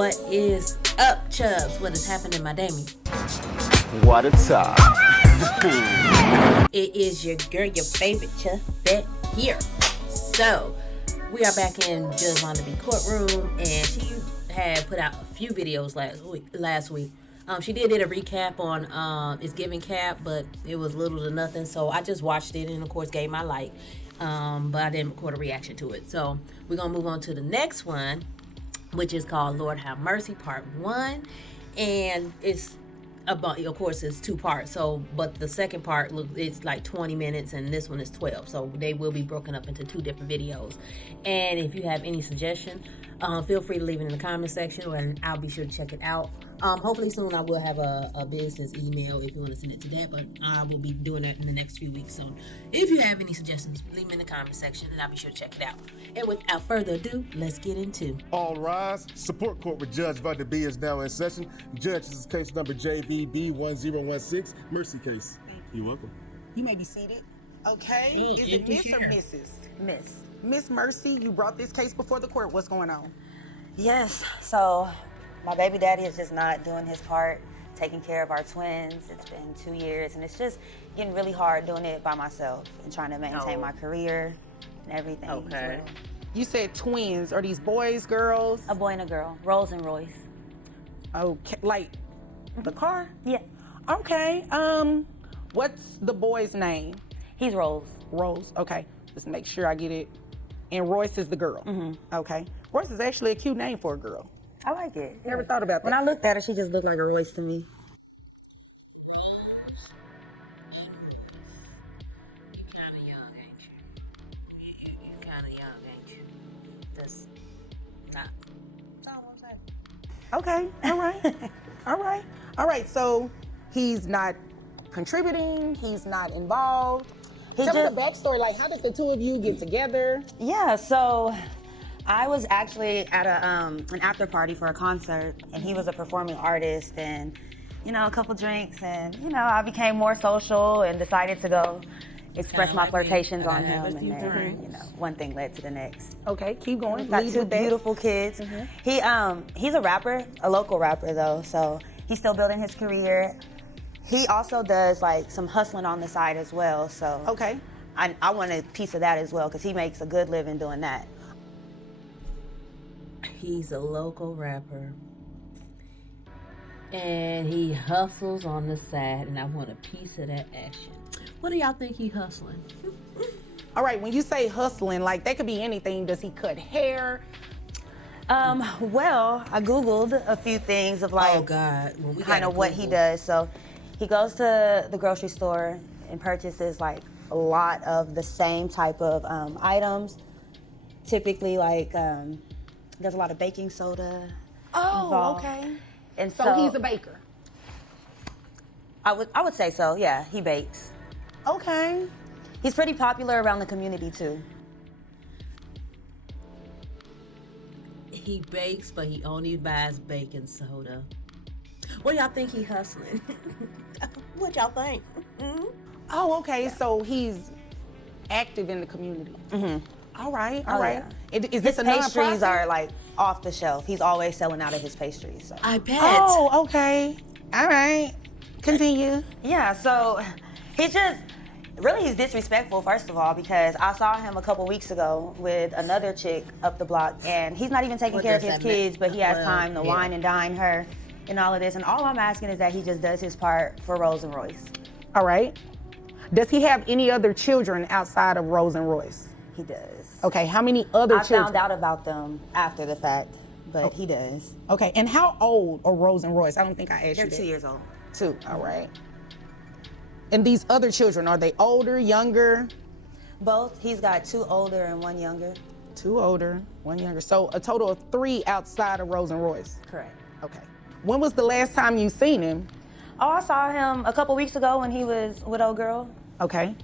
What is up, Chubbs? What is happening, my Damie? What a time. It is your girl, your favorite Chubbette here. So, we are back in Judge Vonda B courtroom, and she had put out a few videos last week. She did a recap on It's Giving Cap, but it was little to nothing. So I just watched it and, of course, gave my like. But I didn't record a reaction to it. So we're going to move on to the next one, which is called Lord Have Mercy Part 1. And it's about, of course, it's 2 parts. So, but the second part, it's like 20 minutes and this one is 12. So they will be broken up into 2 different videos. And if you have any suggestion, feel free to leave it in the comment section and I'll be sure to check it out. Hopefully soon I will have a business email if you want to send it to that, but I will be doing that in the next few weeks. So if you have any suggestions, leave them in the comment section and I'll be sure to check it out. And without further ado, let's get into. All rise. Support court with Judge Vonda B is now in session. Judge, this is case number JVB1016, Mercy case. Thank you. You're welcome. You may be seated. Okay. Is it Miss or Mrs.? Miss. Miss Mercy, you brought this case before the court. What's going on? Yes, so my baby daddy is just not doing his part, taking care of our twins. It's been 2 years, and it's just getting really hard doing it by myself and trying to maintain my career and everything. Okay. You said twins. Are these boys, girls? A boy and a girl, Rolls and Royce. Okay, like the car? Yeah. Okay, what's the boy's name? He's Rolls. Rose, okay. Let's make sure I get it. And Royce is the girl. Okay. Royce is actually a cute name for a girl. I like it. Never thought about that. When I looked at her, she just looked like a Royce to me. You're kind of young, ain't you? You're kind of young, ain't you? Just not. That's all I'm saying. Okay, all right. All right, so he's not contributing, he's not involved. Tell me the backstory, like how did the two of you get together? Yeah, so I was actually at an after party for a concert, and he was a performing artist, and a couple drinks, and I became more social and decided to go express my flirtations on him, and then one thing led to the next. Okay, keep going. Got 2 beautiful kids. He's a rapper, a local rapper though, so he's still building his career. He also does like some hustling on the side as well, so okay. I want a piece of that as well because he makes a good living doing that. He's a local rapper and he hustles on the side, and I want a piece of that action. What do y'all think he hustling? All right, when you say hustling, like that could be anything. Does he cut hair? Well, I Googled a few things of like kind of what he does. So he goes to the grocery store and purchases like a lot of the same type of items. Typically like there's a lot of baking soda involved. Okay. And so he's a baker. I would say so, yeah, he bakes. Okay. He's pretty popular around the community too. He bakes, but he only buys baking soda. What y'all think he hustling? What y'all think? Mm-hmm. Oh, okay. Yeah. So he's active in the community. All right. Yeah. Is this his pastries are like off the shelf. He's always selling out of his pastries. So. I bet. Oh, okay. All right. Continue. Yeah. So he's disrespectful, first of all, because I saw him a couple weeks ago with another chick up the block, and he's not even taking care of his kids, but he has time to wine and dine her and all of this. And all I'm asking is that he just does his part for Rolls and Royce. All right. Does he have any other children outside of Rolls and Royce? He does. Okay, how many other children? I found out about them after the fact, but he does. Okay, and how old are Rolls and Royce? I don't think I asked you that. They're 2 years old. 2, all right. And these other children, are they older, younger? Both. He's got 2 older and 1 younger. 2 older, 1 younger. So a total of 3 outside of Rolls and Royce? Correct. Okay. When was the last time you seen him? Oh, I saw him a couple weeks ago when he was with old girl. Okay.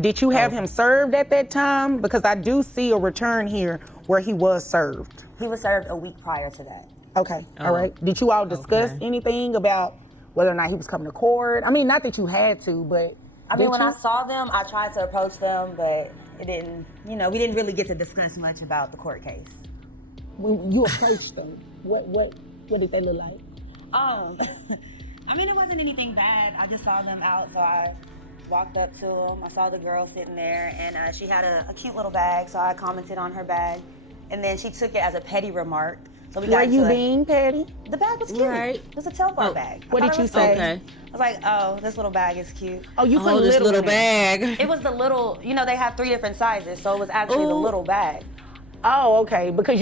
Did you have him served at that time? Because I do see a return here where he was served. He was served a week prior to that. Okay, all right. Did you all discuss anything about whether or not he was coming to court? I mean, not that you had to, but when I saw them, I tried to approach them, but it didn't, we didn't really get to discuss much about the court case. When you approached them, What did they look like? I mean, it wasn't anything bad. I just saw them out, so I walked up to them. I saw the girl sitting there, and she had a cute little bag, so I commented on her bag. And then she took it as a petty remark. So we got Were you being petty? The bag was cute. Right. It was a Telfar bag. What did you say? Okay. I was like, oh, this little bag is cute. Oh, you put this little in it. bag. It was the little, they have 3 different sizes, so it was actually the little bag. Oh, okay. Because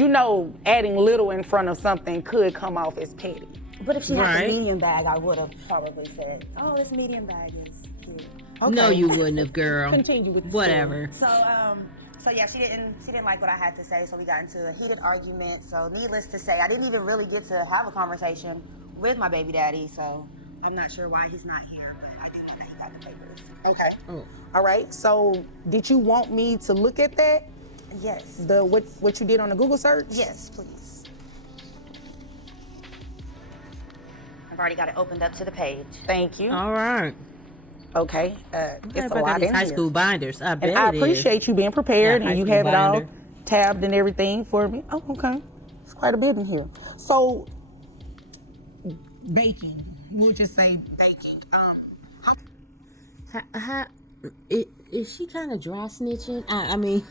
adding little in front of something could come off as petty. But if she had Right. the medium bag, I would have probably said, oh, this medium bag is cute. Okay. No, you wouldn't have, girl. Continue with the whatever. So yeah, she didn't like what I had to say, so we got into a heated argument. So needless to say, I didn't even really get to have a conversation with my baby daddy, so I'm not sure why he's not here, but I do know that he got the papers. Okay. Oh. All right. So, did you want me to look at that? Yes. What you did on the Google search? Yes, please. I've already got it opened up to the page. Thank you. All right. Okay. It's a I lot got these in high here. school binders. I bet And I it is. appreciate you being prepared Yeah, and you high have school it all binder. tabbed and everything for me. Oh, okay. It's quite a bit in here. So, baking. We'll just say baking. Is she kind of dry snitching? I mean,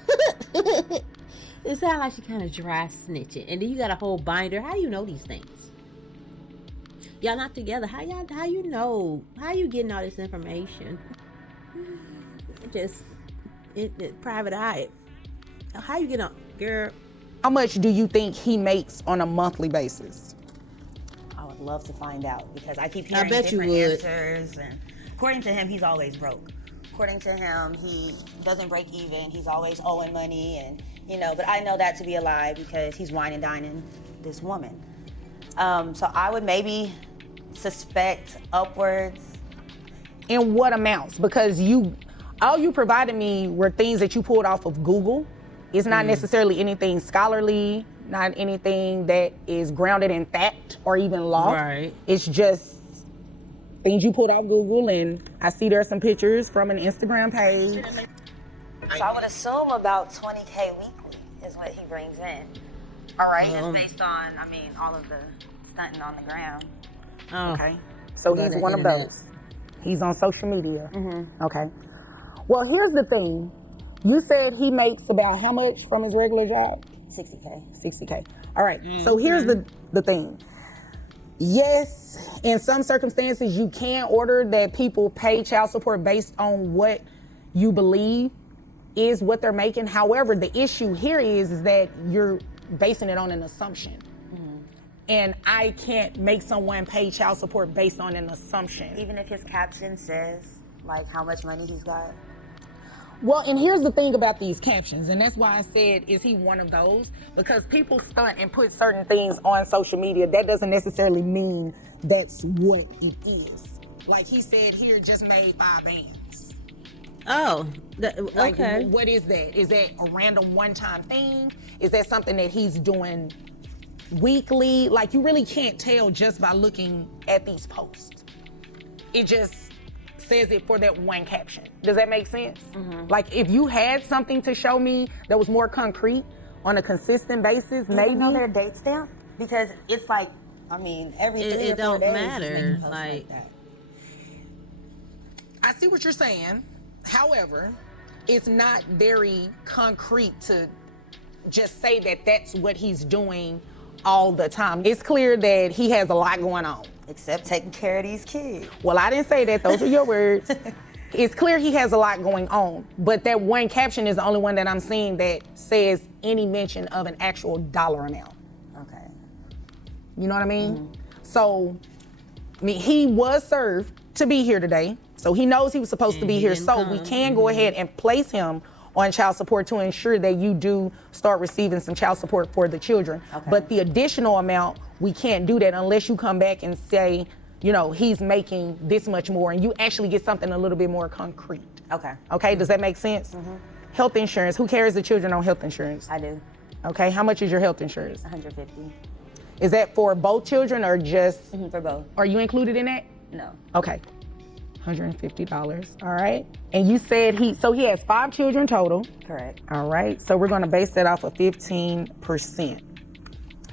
it sounds like she kind of dry snitching. And then you got a whole binder. How you know these things? Y'all not together. How you know? How you getting all this information? Just private eye. How you get on, girl? How much do you think he makes on a monthly basis? I would love to find out because I keep hearing bet you different would. answers. And according to him, he's always broke. According to him, he doesn't break even. He's always owing money, and But I know that to be a lie because he's wine and dining this woman. So I would maybe suspect upwards. In what amounts? Because all you provided me were things that you pulled off of Google. It's not necessarily anything scholarly, not anything that is grounded in fact or even law. Right. It's just things you pulled off Google, and I see there are some pictures from an Instagram page. So I would assume about 20K weekly is what he brings in. All right, it's based on, all of the stunting on the ground. Oh. Okay. So Go he's to one of internet. those. He's on social media. Mm-hmm. Okay. Well, here's the thing. You said he makes about how much from his regular job? 60K. 60K. All right. So here's the thing. Yes, in some circumstances, you can order that people pay child support based on what you believe is what they're making. However, the issue here is that you're basing it on an assumption. And I can't make someone pay child support based on an assumption. Even if his caption says, how much money he's got? Well, and here's the thing about these captions, and that's why I said, is he one of those? Because people stunt and put certain things on social media. That doesn't necessarily mean that's what it is. Like he said here, just made 5 bands. Oh, Like, okay. what is that? Is that a random one-time thing? Is that something that he's doing weekly? Like, you really can't tell just by looking at these posts. It just says it for that one caption. Does that make sense? Like, if you had something to show me that was more concrete on a consistent basis, maybe. Even though they're date stamped? Because it's every 3 or 4 It don't days matter. he's making posts like that. I see what you're saying. However, it's not very concrete to just say that that's what he's doing all the time. It's clear that he has a lot going on. Except taking care of these kids. Well, I didn't say that. Those are your words. It's clear he has a lot going on, but that one caption is the only one that I'm seeing that says any mention of an actual dollar amount. Okay. You know what I mean? So, he was served to be here today, so he knows he was supposed to be here, so we can go ahead and place him on child support to ensure that you do start receiving some child support for the children. Okay. But the additional amount, we can't do that unless you come back and say, he's making this much more, and you actually get something a little bit more concrete. Okay. Okay, does that make sense? Health insurance, who carries the children on health insurance? I do. Okay, how much is your health insurance? 150. Is that for both children or just, For both. are you included in that? No. Okay, $150, all right. And you said he has 5 children total. Correct. All right, so we're gonna base that off of 15%.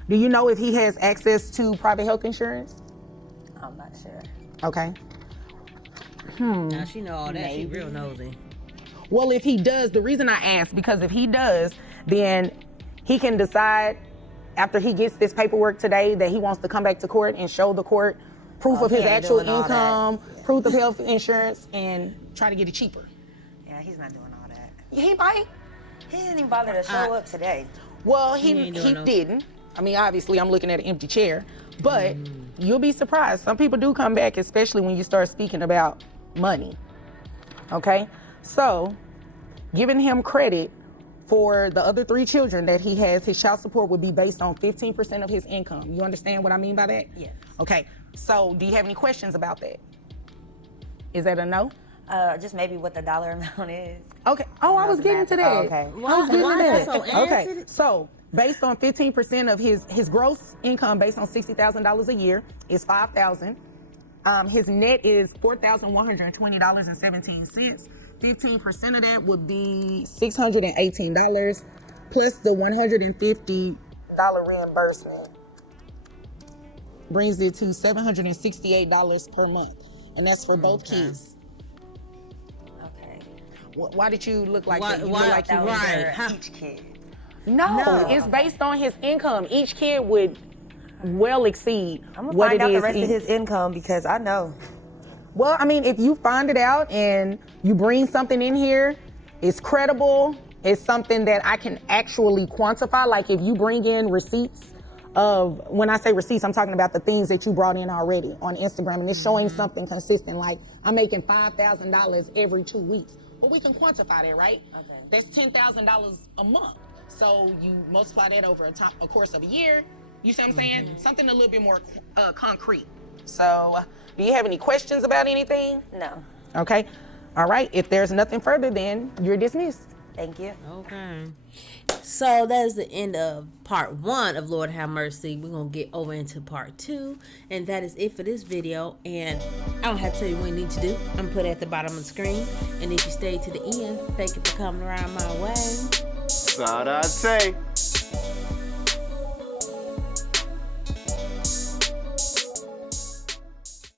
Do you know if he has access to private health insurance? I'm not sure. Okay. Now she know all that. Maybe. She real nosy. Well, if he does, the reason I ask, because if he does, then he can decide after he gets this paperwork today that he wants to come back to court and show the court proof of his actual income, proof of health insurance, and try to get it cheaper. Yeah, he's not doing all that. He might. He didn't even bother to show up today. Well, he didn't. I mean, obviously, I'm looking at an empty chair, but you'll be surprised. Some people do come back, especially when you start speaking about money. Okay? So, giving him credit for the other 3 children that he has, his child support would be based on 15% of his income. You understand what I mean by that? Yes. Okay. So, do you have any questions about that? Is that a no? Just maybe what the dollar amount is. Okay. Oh, I was getting to that. Oh, okay. I was getting to that. Okay. Answered? So, based on 15% of his gross income, based on $60,000 a year, is $5,000. His net is $4,120.17. 15% of that would be $618 plus the $150 reimbursement. Brings it to $768 per month. And that's for both kids. Okay. Why did you look like that? You Why, look like you right. Each kid. No, it's based on his income. Each kid would well exceed I'm gonna what find it out is. the rest of his income because I know. Well, I mean, if you find it out and you bring something in here, it's credible, it's something that I can actually quantify. Like if you bring in receipts of, when I say receipts, I'm talking about the things that you brought in already on Instagram, and it's showing something consistent, like I'm making $5,000 every 2 weeks. Well, we can quantify that, right? Okay. That's $10,000 a month. So you multiply that over a course of a year. You see what I'm saying? Something a little bit more concrete. So, do you have any questions about anything? No. Okay. All right. If there's nothing further, then you're dismissed. Thank you. Okay. So that is the end of part 1 of Lord Have Mercy. We're going to get over into part 2. And that is it for this video. And I don't have to tell you what you need to do. I'm going to put it at the bottom of the screen. And if you stay to the end, thank you for coming around my way. Sarate.